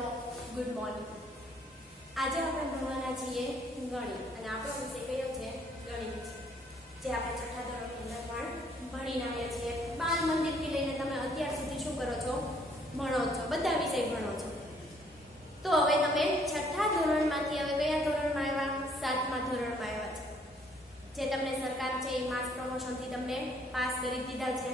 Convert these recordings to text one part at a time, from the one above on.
મિત્રો, good morning. આજે આપણે ભણવાના છીએ ગણિત અને આપણો વિષય કયો છે? ગણિત, જે આપણે છઠ્ઠા ધોરણની અંદર પણ ભણીને આવ્યા છીએ. બાલ મંદિરથી લઈને તમે અત્યાર સુધી શું કરો છો? ભણો છો, બધા વિષય ભણો છો. તો હવે તમે છઠ્ઠા ધોરણમાંથી હવે કયા ધોરણમાં આવ્યા? 7મા ધોરણમાં આવ્યા છે. જે તમને સરકાર છે એ માસ પ્રમોશનથી તમને પાસ કરી દીધા છે.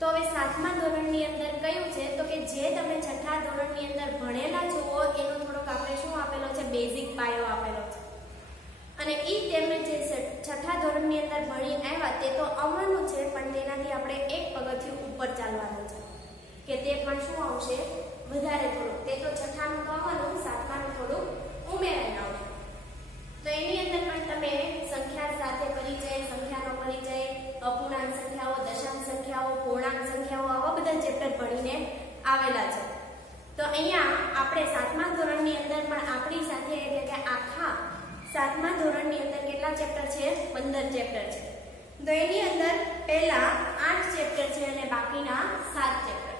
તો હવે 7મા ધોરણની અંદર કયું છે? તો કે જે તમે છઠ્ઠા ધોરણની અંદર ભણેલા છો એનો થોડોક આપણે શું આપેલો છે? બેઝિક પાયો આપેલો છે. અને ઈ તેમને જે છઠ્ઠા ધોરણની અંદર ભણી આવ્યા તે તો આવવાનું છે, પણ તેનાથી આપણે એક પગથિયું ઉપર ચાલવાનું છે કે તે પણ શું આવશે? વધારે થોડું. તે તો છઠ્ઠાનું તો આવવાનું, 7માનું થોડું ઉમેરાઈને આવશે. તો એની અંદર પણ તમે સંખ્યા સાથે પરિચય, સંખ્યાનો પરિચય, અપૂર્ણાંક સંખ્યાઓ, દશાંશ સંખ્યાઓ, પૂર્ણાંક સંખ્યાઓ, આવા બધા ચેપ્ટર ભણીને આવેલા છે. તો અહીંયા આપણે 7મા ધોરણની અંદર પણ આપણી સાથે એટલે કે આખા 7મા ધોરણની અંદર કેટલા ચેપ્ટર છે? 15 ચેપ્ટર છે. તો એની અંદર પહેલા 8 ચેપ્ટર છે અને બાકીના 7 ચેપ્ટર.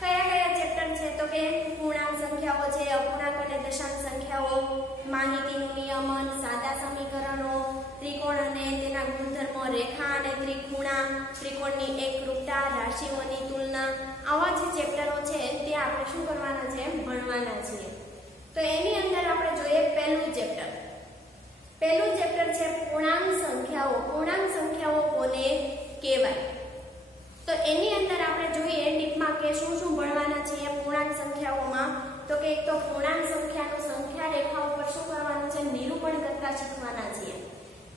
કયા કયા ચેપ્ટર છે? તો કે પૂર્ણાંક સંખ્યાઓ છે, અપૂર્ણાંક અને દશાંશ સંખ્યાઓ, માહિતીનું નિયમન, સાદા સમીકરણો, ત્રિકોણ અને તેના ગુણધર્મો, રેખા અને ત્રિખૂણા, ત્રિકોણની એકરૂપતા, રાશિઓની તુલના, આવા જે ચેપ્ટરો છે તે આપણે શું કરવાના છે? ભણવાના છીએ. તો એની અંદર આપણે જોઈએ પહેલું ચેપ્ટર. પહેલું ચેપ્ટર છે પૂર્ણાંક સંખ્યાઓ. પૂર્ણાંક સંખ્યાઓ કોને કહેવાય? તો એની અંદર આપણે જોઈએ ડીપમાં કે શું શું ભણવાના છીએ પૂર્ણાંક સંખ્યાઓમાં. તો કે એક તો પૂર્ણાંક સંખ્યાનું સંખ્યા રેખા ઉપર શું કરવાનું છે? નિરૂપણ કરતા શીખવાના છીએ.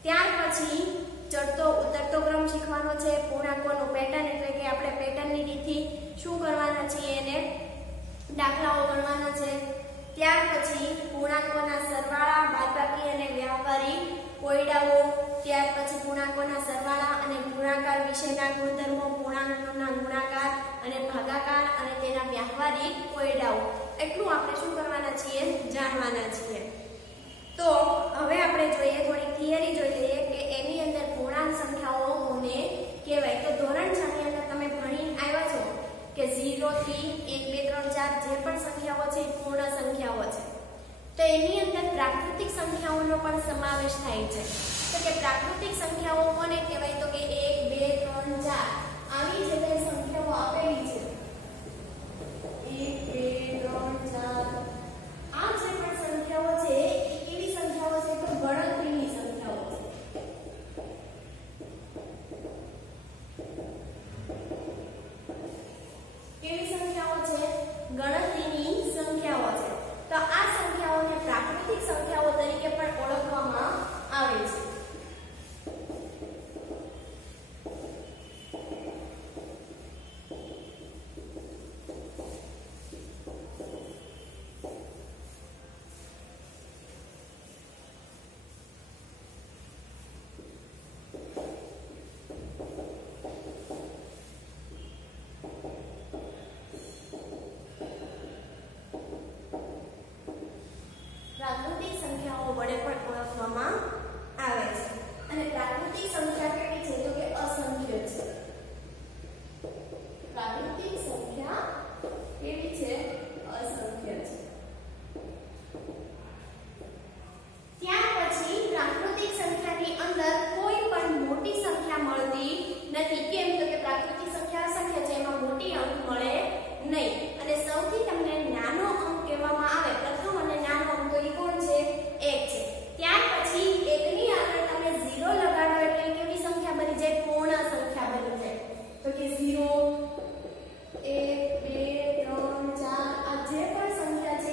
ત્યાર પછી ચડતો ઉતરતો ક્રમ શીખવાનો છે. પૂર્ણાંકોનું પેટર્ન એટલે કે આપણે પેટર્નની રીતથી શું કરવાના છીએ? એને દાખલાઓ ગણવાના છે. ત્યાર પછી પૂર્ણાંકોના સરવાળા, બાદબાકી અને વ્યાપારી કોયડાઓ. ત્યાર પછી પૂર્ણાંકોના સરવાળા અને ગુણાકાર વિશેના ગુણધર્મો, પૂર્ણાંકોના ગુણાકાર અને ભાગાકાર અને તેના વ્યવહારિક કોયડાઓ. એટલું આપણે શું કરવાના છીએ? જાણવાના છીએ. તો હવે આપણે જોઈએ થોડી થિયરી જોઈ લઈએ કે એની અંદર પૂર્ણાંક સંખ્યાઓ કોને કહેવાય. તો ધોરણ 6 ની અંદર તમે ભણી આવ્યા છો કે 0 થી 1 2 3 4 જે પણ સંખ્યાઓ છે એ પૂર્ણ સંખ્યાઓ છે. તો એની અંદર પ્રાકૃતિક સંખ્યાઓનો પણ સમાવેશ થાય છે. તો કે પ્રાકૃતિક સંખ્યાઓ કોને કહેવાય? તો કે 1 2 3 4 આવી જે કઈ સંખ્યાઓ આપેલી છે 1 2 3 4 આ જે પણ સંખ્યાઓ છે એ કેવી સંખ્યાઓ છે? તો ગણતરીની સંખ્યાઓ છે. કેવી સંખ્યાઓ છે? ગણતરીની સંખ્યાઓ છે. તો આ સંખ્યાઓને પ્રાકૃતિક સંખ્યાઓ તરીકે પણ ઓળખવામાં આવે છે. પ્રાકૃતિક સંખ્યાઓ વડે પણ ઓળખવામાં આવે છે. અને પ્રાકૃતિક સંખ્યા કેવી છે? તો કે અસંખ્ય છે. પ્રાકૃતિક સંખ્યા કેવી છે? અસંખ્ય છે. ત્યાર પછી પ્રાકૃતિક સંખ્યાની અંદર કોઈ પણ મોટી સંખ્યા મળતી નથી. કેમ? તો કે પ્રાકૃતિક સંખ્યા અસંખ્ય છે, એમાં મોટી અંક મળે નહીં. અને સૌથી તમને નાનો અંક કહેવામાં આવે પ્રથમ અને નાનો અંક તો એ કોણ છે? 1 છે. ત્યાર પછી 1 ની આગળ તમે 0 લગાડો એટલે કેવી સંખ્યા બની જાય? પૂર્ણ સંખ્યા બની જાય. તો કે 0 1 2 3 4 આ જે પણ સંખ્યા છે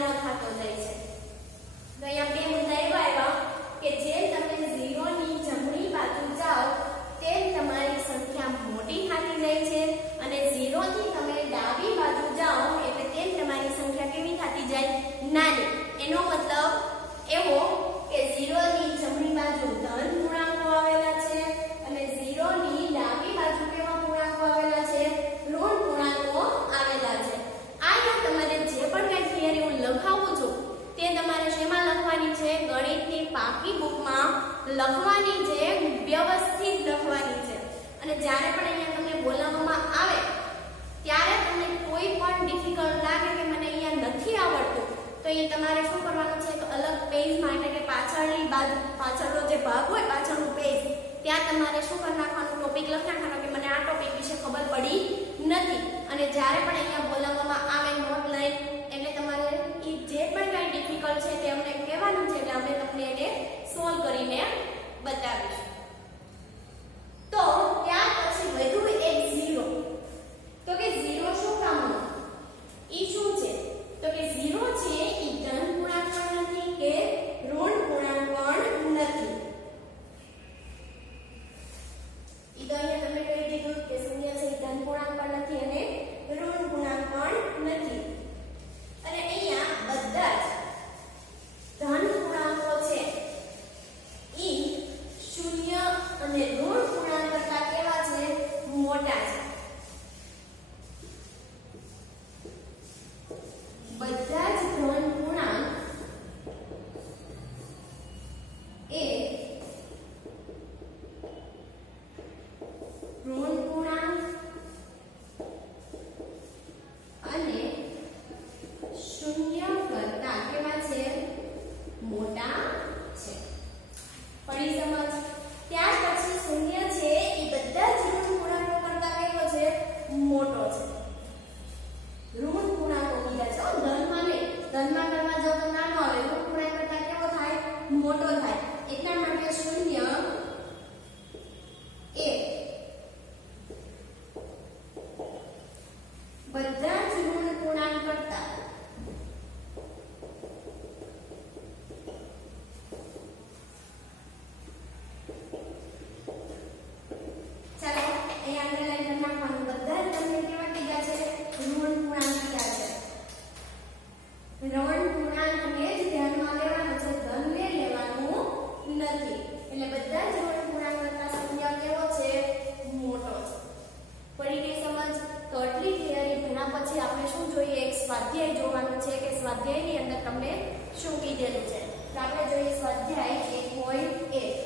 નાનો થતો જાય છે. તો અહીંયા બે મુદ્દા એવા આવ્યા કે જેમ તમે 0 ની જમણી બાજુ જાઓ તેમ તમારી સંખ્યા મોટી થતી જાય છે અને 0 થી તમે ડાબી બાજુ જાઓ એટલે તેમ તમારી સંખ્યા કેવી થતી જાય? નાની. એનો મતલબ એવો કે 0 ની જમણી બાજુ ધન પૂર્ણાંકો આવેલા છે અને 0 ની ડાબી બાજુ કેવા પૂર્ણાંકો આવેલા છે? ઋણ પૂર્ણાંકો આવેલા છે. અહીંયા તમારે જે પણ કઈ થિયરી હું લખાવું છું તે તમારે શેમાં લખવાની છે? ગણિતની પાકી બુકમાં લખવાની છે, વ્યવસ્થિત લખવાની છે. અને જ્યારે પણ અહીંયા તમને બોલાવવામાં આવે ત્યારે તમને કોઈ પણ ડિફિકલ્ટ લાગે કે મને અહીંયા નથી આવડતું તો એ તમારે શું કરવાનું છે? તો અલગ પેજમાં એટલે કે પાછળની બાજુ પાછળનો જે ભાગ હોય પાછળનું પેજ ત્યાં તમારે શું કરી નાખવાનું? ટોપિક લખી નાખવાનો કે મને આ ટોપિક વિશે ખબર પડી નથી. અને જ્યારે પણ અહીંયા બોલાવવામાં આવે નોટ લઈ એટલે તમારે એ જે પણ કઈ ડિફિકલ્ટ છે તે અમને કહેવાનું છે એટલે અમે તમને એને સોલ્વ કરીને બતાવીશું. તો ત્યાર પછી વધુ એક 0. તો કે 0 શું કામનું? ઈ શું છે? તો કે 0 છે ઈ ધન પૂર્ણાંક પણ નથી કે ઋણ પૂર્ણાંક પણ નથી. ઈ તો અહીંયા તમને કહી દીધું કે 0 છે ઈ ધન પૂર્ણાંક પણ નથી અને ઋણ પૂર્ણાંક પણ નથી. અને અહીંયા બધા જ ધન પૂર્ણાંકો છે ઈ 0 અને ઋણ પૂર્ણાંક કરતા કેવા છે? મોટા છે. બધા જ ધન પૂર્ણાંક એ ઋણ પૂર્ણાંક અને 0 કરતા કેવા છે? મોટા છે. પડી સમજ? ત્યાર પછી 0 છે એ બધા જ ઋણ પૂર્ણાંકો કરતા કેવો છે? મોટો છે. ઋણ પૂર્ણાંકો કીધા છે ધનમાં નહીં. ધનમાં કરવા જાવ તો નાનો આવે, ઋણ પૂર્ણાંક કરતા કેવો થાય? મોટો થાય. એટલા માટે 0 એ બધા જ ઋણ પૂર્ણાંક કરતા ચાલો અહીંયા અંડરલાઈન કરી નાખવાનું. બધા જ તમને કેવા કીધા છે? ઋણ પૂર્ણાંક કીધા છે. ઋણ પૂર્ણાંકને જ ધ્યાનમાં લેવાનો છે, ધનને લેવાનું નથી. એટલે બધા જ ઋણ પૂર્ણાંક કરતા 0 કેવો છે? મોટો છે. પડી ગઈ સમજ? તો આટલી થિયરી ભણ્યા પછી આપણે શું જોઈએ? એક સ્વાધ્યાય જોવાનું છે કે સ્વાધ્યાયની અંદર તમને શું કીધેલું છે. તો આપણે જોઈએ સ્વાધ્યાય 1.1.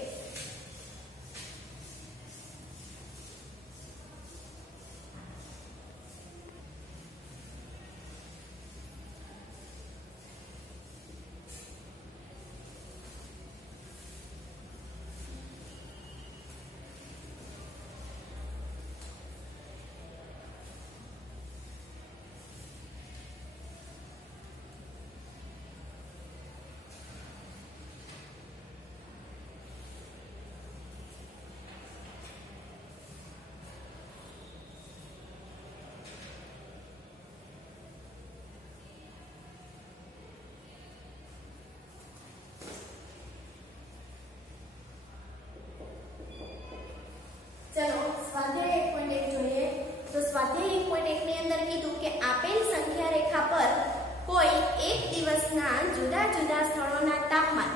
ચલો સ્વાધ્યાય 1.1 જોઈએ. તો સ્વાધ્યાય 1.1 ની અંદર કીધું કે આપેલ સંખ્યા રેખા પર કોઈ એક દિવસના જુદા જુદા સ્થળોના તાપમાન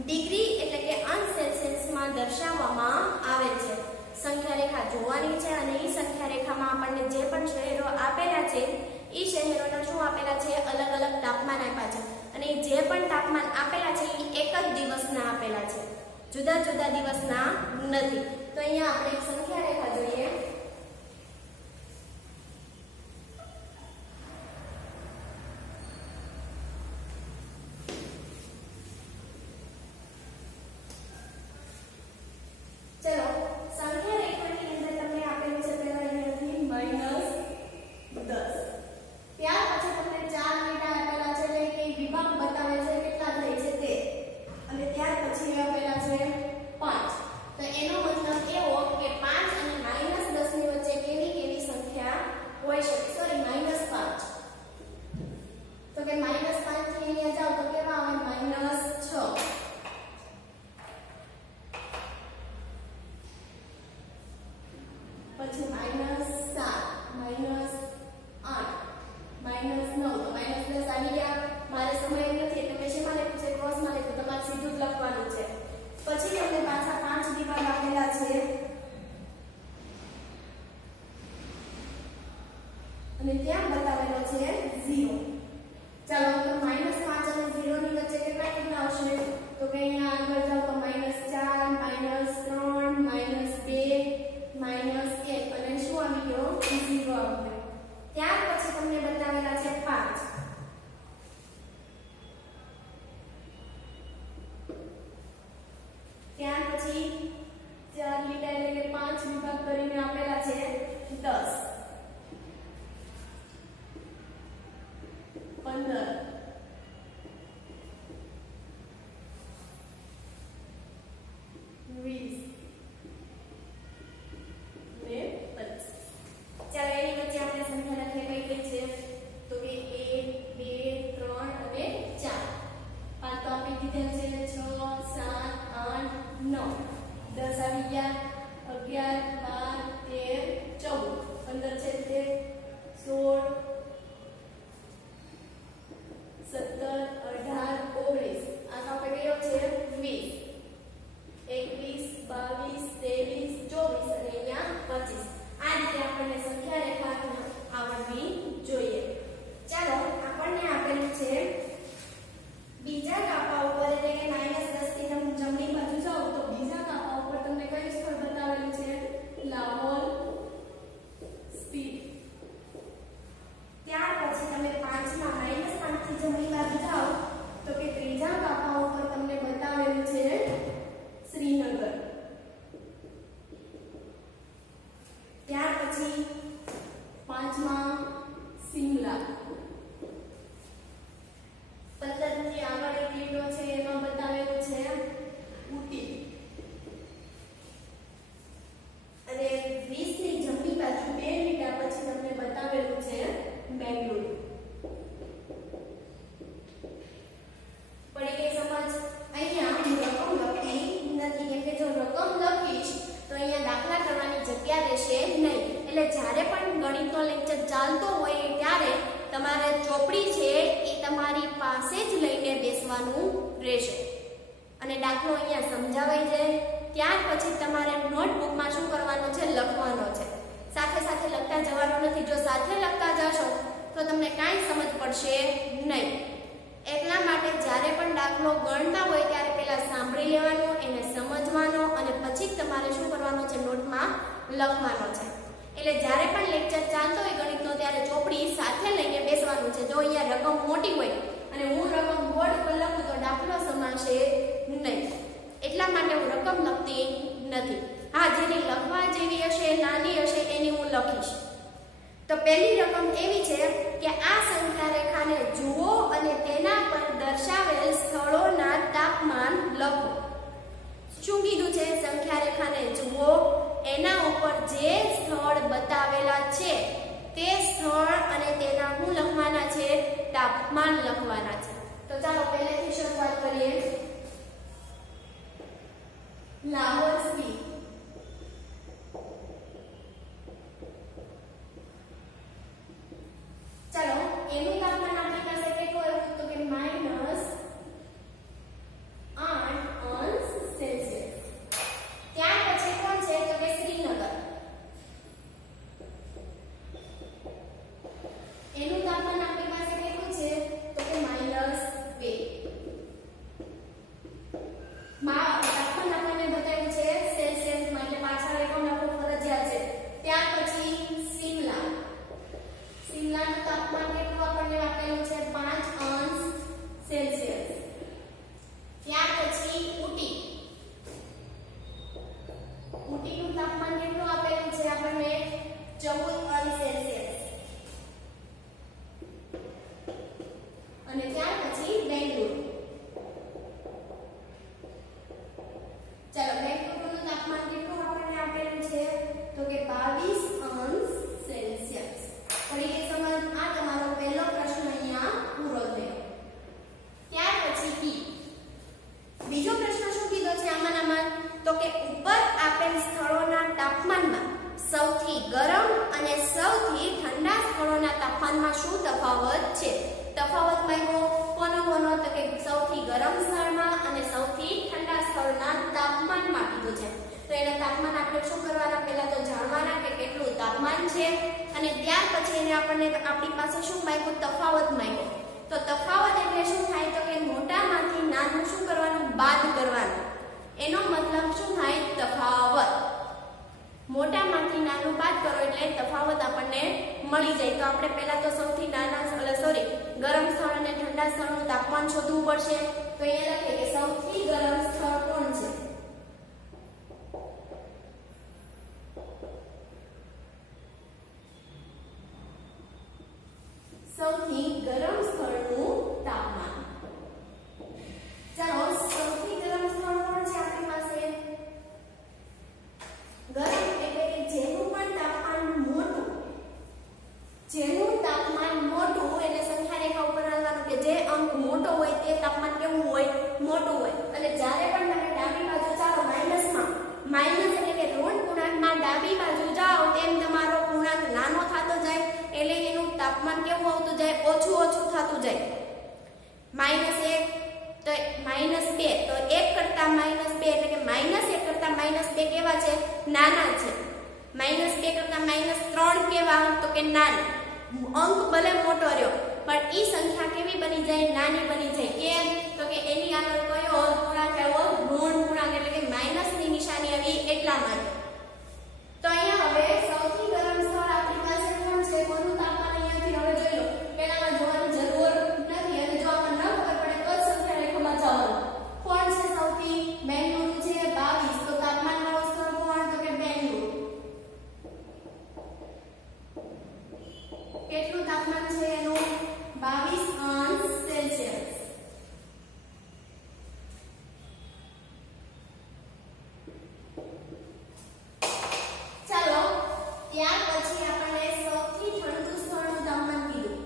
ડિગ્રી એટલે કે અંશ સેલ્સિયસમાં દર્શાવવામાં આવે છે. સંખ્યા રેખા જોવાની છે અને એ સંખ્યા રેખામાં આપણને જે પણ શહેરો આપેલા છે એ શહેરોના શું આપેલા છે? અલગ અલગ તાપમાન આપ્યા છે. અને જે પણ તાપમાન આપેલા છે એ એક જ દિવસના આપેલા છે, જુદા જુદા દિવસના નથી. તો અહીંયા આપણે એક સંખ્યા રેખા જોઈએ. ચલો સંખ્યા રેખાની અંદર તમને આપેલું છે પહેલા અહીંયાથી -10. ત્યાર પછી તમને 4 લીટા આપેલા છે એટલે કે વિભાગ બતાવે છે કેટલા થાય છે તે. અને ત્યાર પછી આપેલા છે 5. તો એનો મતલબ એવો કે 5 મારે સમય નથી એટલે મેં શેમાં લખ્યું છે, ક્રોસમાં લખ્યું, તમારે સીધું જ લખવાનું છે. પછી તમને પાછા 5 વિભાગ આપેલા છે અને ત્યાં બતાવેલો છે 0. ચાલો તો -5 અને 0 ની વચ્ચે કેટલા આવશે? તો કે અહીંયા આગળ જાવ તો -4, -3, -2, -1 અને શું આવી ગયો? 0 આવી ગયો. ત્યાર પછી તમને બતાવેલા છે 5. ત્યાર પછી 4 લીટા એટલે કે 5 વિભાગ કરીને આપેલા છે 10, 15, 20 ને 25. ચાલો એની વચ્ચે આપણે સંખ્યા લખીએ કઈ કઈ છે? તો કે 1, 2, 3 અને 4. 5 તો આપી દીધેલ છે, 6, 7, 8, 9, 10 આવી ગયા, 11, 12, 13, 14, 15 છે તે 16, 17, 18, 19. આ તો આપણે કયો છે 20, 21, 22, 23, 24 અને અહીંયા 25. આ રીતે આપણને સંખ્યા રેખા આવડવી જોઈએ. ચાલો આપણને આપેલું છે બીજા કાપા ઉપર એટલે કે -10 થી તમે જમણી બાજુ જાઓ તો બીજા કાપા ઉપર તમને કયું સ્થળ બતાવેલું છે? લાહોર સ્પીડ. ત્યાર પછી તમે 5માં -5 થી જમણી બાજુ જાઓ તો કે ત્રીજા કાપા ઉપર તમને બતાવેલું છે શ્રીનગર. ત્યાર પછી 5માં શિમલા. 15 થી આગળ એક લીટો છે એમાં બતાવેલું છે ઉટી. અને 20 ની જમણી બાજુ બે લીટા પછી તમને બતાવેલું છે બેંગ્લોર. પડી ગઈ સમજ? અહીંયા હું રકમ લખી નથી કેમ કે જો રકમ લખીશ તો અહીંયા દાખલા કરવાની જગ્યા રહેશે નહીં. એટલે જ્યારે પણ ગણિતનો લેક્ચર ચાલતો હોય ત્યારે તમારે ચોપડી છે એ તમારી પાસે જ લઈને બેસવાનું રહેશે અને દાખલો અહીંયા સમજાવાઈ જાય. ત્યાર પછી તમારે નોટબુકમાં શું કરવાનું છે? લખવાનો છે. સાથે સાથે લખતા જવાનું નથી. જો સાથે લખતા જશો તો તમને કાંઈ સમજ પડશે નહીં. એટલા માટે જ્યારે પણ દાખલો ગણતા હોય ત્યારે પહેલા સાંભળી લેવાનો, એને સમજવાનો અને પછી તમારે શું કરવાનો છે? નોટમાં લખવાનો છે. એટલે જ્યારે પણ લેક્ચર ચાલતો હોય ગણિતનો ત્યારે ચોપડી સાથે લઈને બેસવાનું છે. જો અહીંયા રકમ મોટી હોય અને હું રકમ બોર્ડ પર લખું તો દાખલો સમાશે નહીં. એટલા માટે હું રકમ લખતી નથી. હા, જેની લખવા જેવી હશે, નાની હશે એની હું લખીશ. તો પહેલી રકમ એવી છે કે આ સંખ્યા રેખાને જુઓ અને તેના પર દર્શાવેલ સ્થળોના તાપમાન લખો. શું કીધું છે? સંખ્યા રેખાને જુઓ, એના ઉપર જે સ્થળ બતાવેલા છે તે સ્થળ અને તેના શું લખવાના છે? તાપમાન લખવાના છે. તો ચાલો પહેલેથી શરૂઆત કરીએ. લાહોર સ્પીડ. ચાલો એનું તાપમાન આપણી પાસે કેટલું આવ્યું? તો કે -8°C. ત્યાર પછી કોણ છે? તો કે શ્રીનગર. એનું તાપમાન આપણી પાસે કેટલું છે? તો કે -2. તાપમાન આપણને બતાવ્યું છે સેલ્સિયસમાં એટલે પાછળ એકમ લખવું ફરજિયાત છે. ત્યાર પછી શિમલા. શિમલાનું તાપમાન કેટલું આપણને આપેલું છે? 5°C. ત્યાર પછી ઉટી. ઉટીનું તાપમાન કેટલું આપેલું છે આપણને? 14°C. અને ત્યાર પછી બેંગ્લોર. ચાલો બેંગ્લોરનું તાપમાન કેટલું આપણને આપેલું છે? તો કે 22°C. પડી ગઈ સમજ? આ તમારો પહેલો પ્રશ્ન અહીંયા પૂરો થયો. ત્યાર પછી કી. બીજો પ્રશ્ન શું કીધો છે આમાં? તો કે ઉપર આપેલ સ્થળોના તાપમાનમાં સૌથી ગરમ અને સૌથી ઠંડા સ્થળોના તાપમાનમાં શું તફાવત છે? તફાવત માંગ્યો કોનો તાપમાન આપણે શું કરવાના, પહેલા તો જાણવાના કે કેટલું તાપમાન છે અને ત્યાર પછી એને આપણને આપણી પાસે શું માંગ્યું, તફાવત માંગ્યો. તો તફાવત એટલે શું થાય તો કે મોટામાંથી નાનું શું કરવાનું, બાદ કરવાનું. એનો મતલબ શું થાય, તફાવત. મોટામાંથી નાનું બાદ કરો એટલે તફાવત આપણને મળી જાય. તો આપણે પહેલા તો સૌથી ગરમ સ્થળ અને ઠંડા સ્થળનું તાપમાન શોધવું પડશે. તો અહીંયા લખીએ કે સૌથી ગરમ સ્થળ કોણ છે, સૌથી ગરમ સ્થળનું તાપમાન. ચાલો સૌથી ગરમ સ્થળ કોણ છે આપણી પાસે, ગરમ એટલે કે જેનું પણ તાપમાન મોટું, જેનું તાપમાન મોટું એટલે સંખ્યા રેખા ઉપર આવવાનું કે જે અંક મોટો હોય તે તાપમાન કેવું હોય, મોટું હોય. અને જ્યારે પણ તમે ડાબી બાજુ ચાલો માઈનસ એટલે કે ઋણ પૂર્ણાંકમાં ડાબી બાજુ જાઓ તેમ તમારો પૂર્ણાંક નાનો થતો જાય એટલે એનું તાપમાન કેવું આવતું જાય, ઓછું થતું જાય. -1 તો -2 તો 1 કરતા -2 એટલે કે -1 કરતા -2 કેવા છે, નાના છે. -2 કરતા -3 કેવા તો કે નાના. અંક ભલે મોટો રહ્યો પણ ઈ સંખ્યા કેવી બની જાય, નાની બની જાય. કેમ તો કે એની આગળ કયો પૂર્ણાંક આવ્યો, ઋણ પૂર્ણાંક એટલે કે માઈનસ ની નિશાની આવી એટલા માટે. તો અહીંયા હવે સૌથી ગરમ સ્થળ આપણી પાસે કોણ છે, કોનું તાપમાન અહીંયાથી હવે જોઈ લો. પહેલામાં જોવાની જરૂર નથી અને જો આપણને ન ખબર પડે તો જ સંખ્યા રેખામાં જવાનું. કોણ છે સૌથી, બેંગ્લોર છે 22. તો તાપમાન વાળો સ્થળ કોણ તો કે બેંગ્લોર. કેટલું તાપમાન છે એનું, 22°C. ચાલો ત્યાર પછી આપણે સૌથી ઠંડુ સ્થળનું તાપમાન કીધું.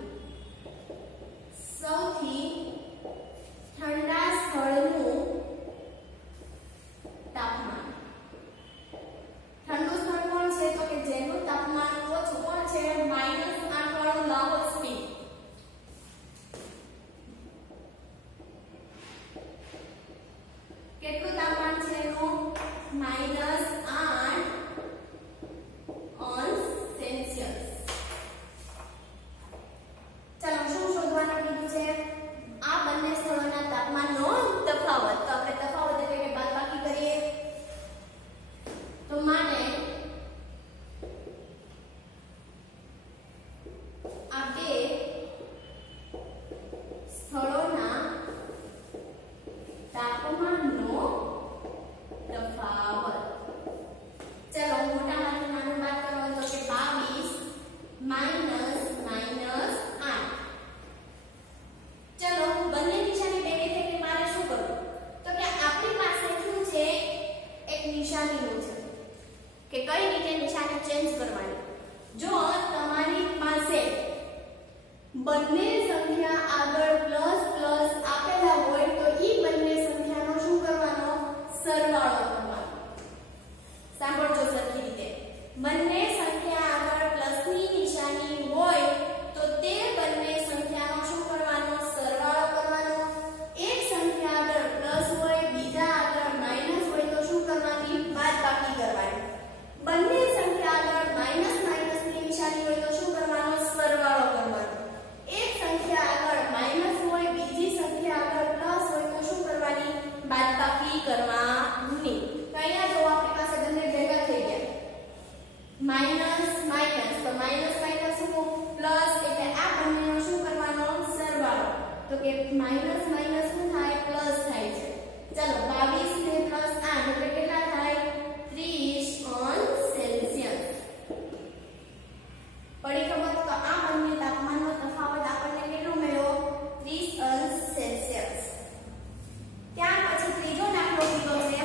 સૌથી ઠંડા સ્થળનું તાપમાન. ઠંડુ સ્થળ કોણ છે તો કે જેનું તાપમાન ઓછું, કોણ છે, -8 વાળું લાહોલ સ્પીટ. કેટલું તાપમાન છે એનું, -8°C. ચાલો શું શોધવાનું કીધું છે, આ બંને સ્થળોના તાપમાનનો તફાવત. તો આપણે તફાવત એટલે કે બાદબાકી કરીએ. તો માને આ બે સ્થળોના તાપમાનનો તફાવત. ચલો મોટામાંથી નાનું બાદ કરવાનું તો કે 22 -8. ચલો બંને નિશાની ભેગી થઈ કે મારે શું કરવું તો કે આપણી પાસે શું છે, એક નિશાનીનું છે કે કઈ રીતે નિશાની ચેન્જ કરવાની. જો તમારી પાસે બંને સંખ્યા આગળ પ્લસ આપેલા હોય તો ઈ બંને સંખ્યાનો શું કરવાનો, સરવાળો કરવાનો. સાંભળજો સરખી રીતે, બંને સંખ્યા આગળ પ્લસની નિશાની હોય તો તે બંને સંખ્યાનો શું કરવાનો, સરવાળો કરવાનો. એક સંખ્યા આગળ પ્લસ હોય, બીજા આગળ માઈનસ હોય તો શું કરવાની, બાદબાકી કરવાની. બંને સંખ્યા આગળ માઈનસ ની નિશાની હોય તો શું કરવાનો, સરવાળો કરવાનો. એક સંખ્યા આગળ માઈનસ હોય, બીજી સંખ્યા આગળ પ્લસ હોય તો શું કરવાની, બાદબાકી કરવાની. તો અહીંયા જો આપણી પાસે બંને ભેગા થઈ ગયા, માઈનસ તો માઈનસ શું, પ્લસ એટલે આ બંનેનો શું કરવાનો, સરવાળો. તો કે માઈનસ શું થાય, પ્લસ થાય છે. ચલો 22 ને +8 એટલે કેટલા થાય, 30°C. પડી ખબર. તો આ બંને તાપમાનનો તફાવત આપણને કેટલો મળ્યો, 30°C. ત્યાર પછી ત્રીજો દાખલો કીધો છે.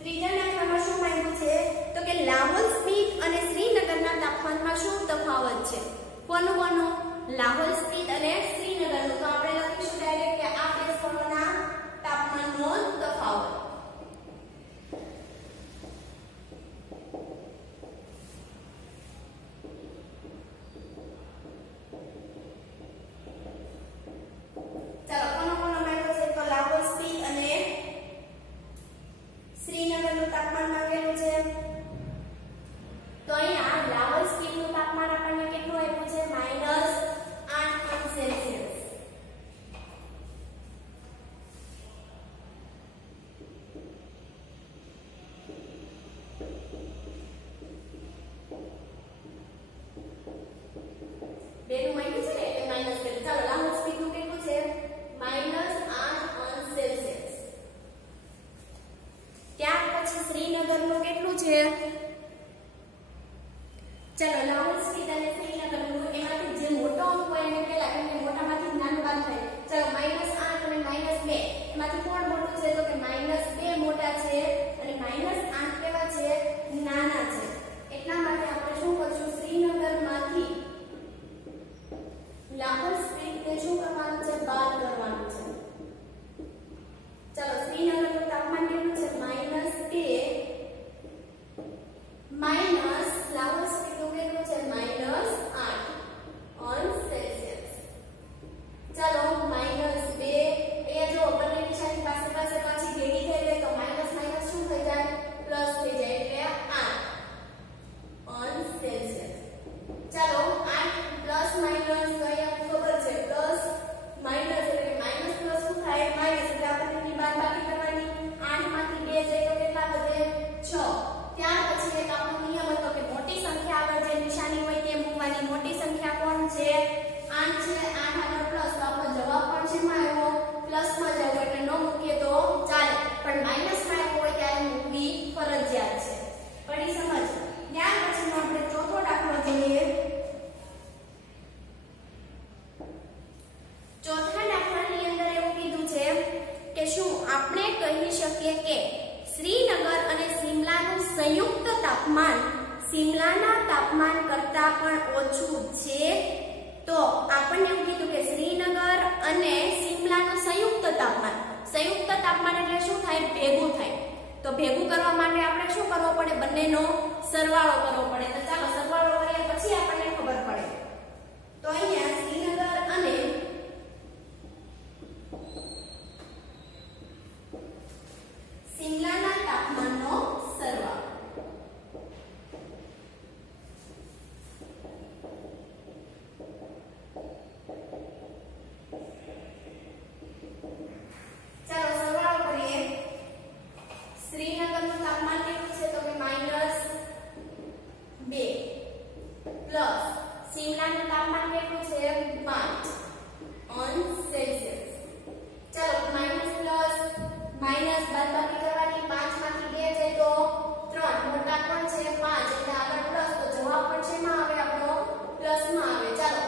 ત્રીજા દાખલામાં શું માંગ્યું છે તો કે લાહોલ સ્પીટ અને શ્રીનગરના તાપમાનમાં શું તફાવત છે. કોનું, લાહોલ સ્પીટ અને શ્રીનગરનું. તો આપણે લખીશું ડાયરેક્ટ કે આ બે સ્થળોના તાપમાનનો તફાવત. શું કરવાનું છે? બાદ કરવાનું છે. ચલો શ્રીનગરનું તાપમાન કેટલું છે? -2 માઈનસ લાવોસ કેટલું છે? -8 ઓન સેલ્સિયસ. ચલો -2 અહીંયા જો બંને નિશાની પાસે પાસે પછી ભેગી થઈ જાય તો માઈનસ માઈનસ શું થઈ જાય? પ્લસ થઈ જાય એટલે 8 ઓન સેલ્સિયસ. ચલો 8 પ્લસ માઈનસ તો અહીંયા ખબર છે પ્લસ માઈનસ એટલે માઈનસ પ્લસ શું થાય? માઈનસ એટલે આપણે એની બાદબાકી કરવાની. 8 માંથી 2 જાય તો કેટલા વધે? 6. ત્યાર પછી એક આપણો નિયમ હતો કે મોટી સંખ્યા આગળ જે નિશાની હોય તે મૂકવાની. મોટી સંખ્યા કોણ છે? 8 છે. 8 આગળ પ્લસ તો આપણો જવાબ પણ શેમાં આવ્યો? પ્લસ માં જ આવ્યો એટલે ન મૂકીએ તો ચાલે, પણ માઈનસ માં આવ્યો હોય ત્યારે મૂકવી ફરજિયાત છે. પડી સમજ? ત્યાર પછીનો આપણે ચોથો દાખલો જોઈએ. ચોથા દાખલાની અંદર એવું કીધું છે કે શું આપણે કહી શકીએ કે શ્રીનગર અને સિમલાનું સંયુક્ત તાપમાન સિમલાના તાપમાન કરતાં પણ ઓછું છે? તો આપણને એવું કીધું કે શ્રીનગર અને સિમલાનું સંયુક્ત તાપમાન એટલે શું થાય? ભેગું થાય. તો ભેગું કરવા માટે આપણે શું કરવો પડે? બંનેનો સરવાળો કરવો પડે. તો ચાલો સરવાળો કરીએ પછી આપણને ખબર પડે. તો અહીંયા શ્રીનગર અને સિમલાના તાપમાનનો સરવાળો. ચાલો સરવાળો કરીએ. શ્રીનગરનું તાપમાન કેટલું છે? તો કે -2 પ્લસ સિમલાનું તાપમાન કેટલું છે? 5 ઓન સેલ્સિયસ. ચાલો માઈનસ પ્લસ માઈનસ બાદબાકી કરવાની. 5 માંથી 2 જાય તો 3. મોટા કોણ છે? 5 એટલે આગળ પ્લસ તો જવાબ પણ શેમાં આવે? આપણો પ્લસ માં આવે. ચાલો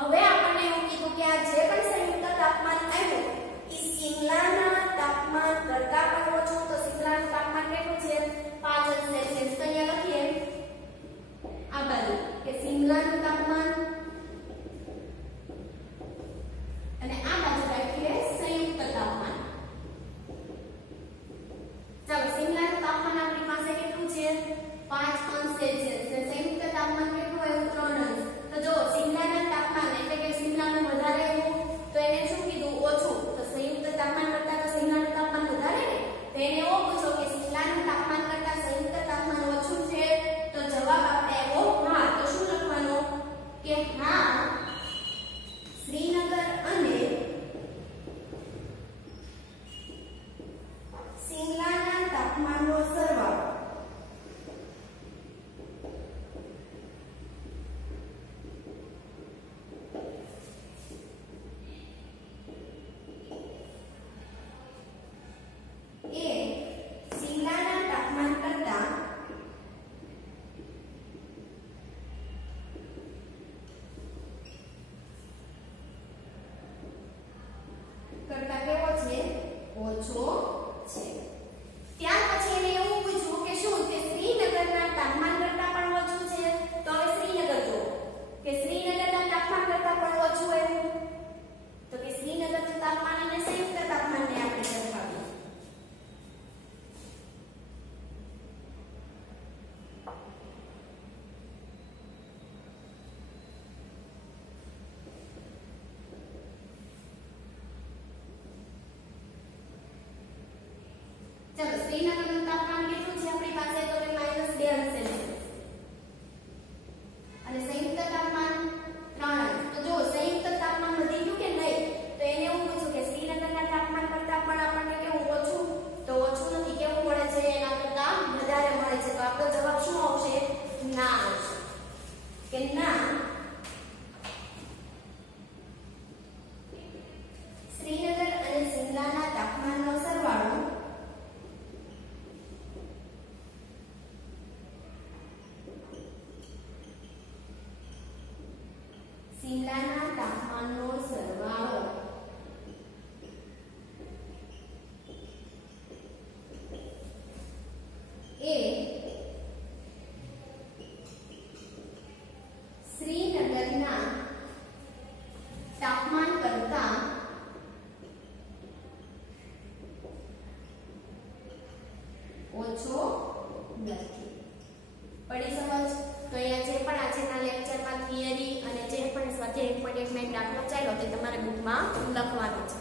હવે આપણને એવું કીધું કે આ જે પણ સંયુક્ત તાપમાન આવ્યું એ સિમલાના તાપમાન કરતાં પણ ઓછું. તો સિમલાનું તાપમાન કેટલું છે? 5 સેલ્સિયસ. તો અહીંયા લખીએ આ બાજુ કે સિમલાનું તાપમાન અને આ બાજુ રાખીએ સંયુક્ત તાપમાન. ચાલો સિમલાનું તાપમાન આપણી પાસે કેટલું છે? 5 અંશ સેલ્સિયસ. અને સંયુક્ત તાપમાન કેટલું આવ્યું? 3 અંશ. તો જો સિમલાના તાપમાન એટલે કે સિમલાનું વધારે આવ્યું તો એને શું કીધું? ઓછું. તો સંયુક્ત તાપમાન કરતાં તો સિમલાનું તાપમાન વધારે ને, તો એને એવો પૂછો કે સિમલાનું તાપમાન કરતાં સંયુક્ત તાપમાન ઓછું છે? તો જવાબ આપણે આવ્યો હા. તો શું લખવાનું? કે હા શ્રીનગર અને સિમલાના તાપમાનનો સરવાળો એ સિમલાના તાપમાન કરતાં કેવો છે? ઓછો છે. ત્યાર પછી એને એવું પૂછ્યું કે શું કે શ્રીનગરના તાપમાન કરતાં પણ ઓછું છે? તો હવે શ્રીનગર જો કે શ્રીનગરના તાપમાન કરતાં પણ ઓછું આવ્યું તો કે શ્રીનગરનું તાપમાન અને સંયુક્ત તાપમાનને આપણે સરખાવીએ. ચાલો શ્રીનગરનું તાપમાન કેટલું છે આપણી પાસે? તો કે -2 અંશ સેલ્સિયસ. અને સંયુક્ત તાપમાન 3 અંશ. તો જો સંયુક્ત તાપમાન વધી ગયું કે નહીં? તો એને એવું પૂછ્યું કે શ્રીનગરના તાપમાન કરતાં પણ આપણને કેવું? ઓછું. તો ઓછું નથી, કેવું મળે છે? એના કરતાં વધારે મળે છે. તો આપણો જવાબ શું આવશે? ના આવશે. કે ના શ્રીનગર અને સિમલાના તાપમાનનો સરવાળો ઓછો નથી. પડી સમજ? તો અહીંયા જે પણ આજના લેક્ચરમાં થિયરી અને જે પણ સ્વાધ્યાય 1.1 દાખલો ચાલ્યો તે તમારે બુકમાં લખવાનો છે.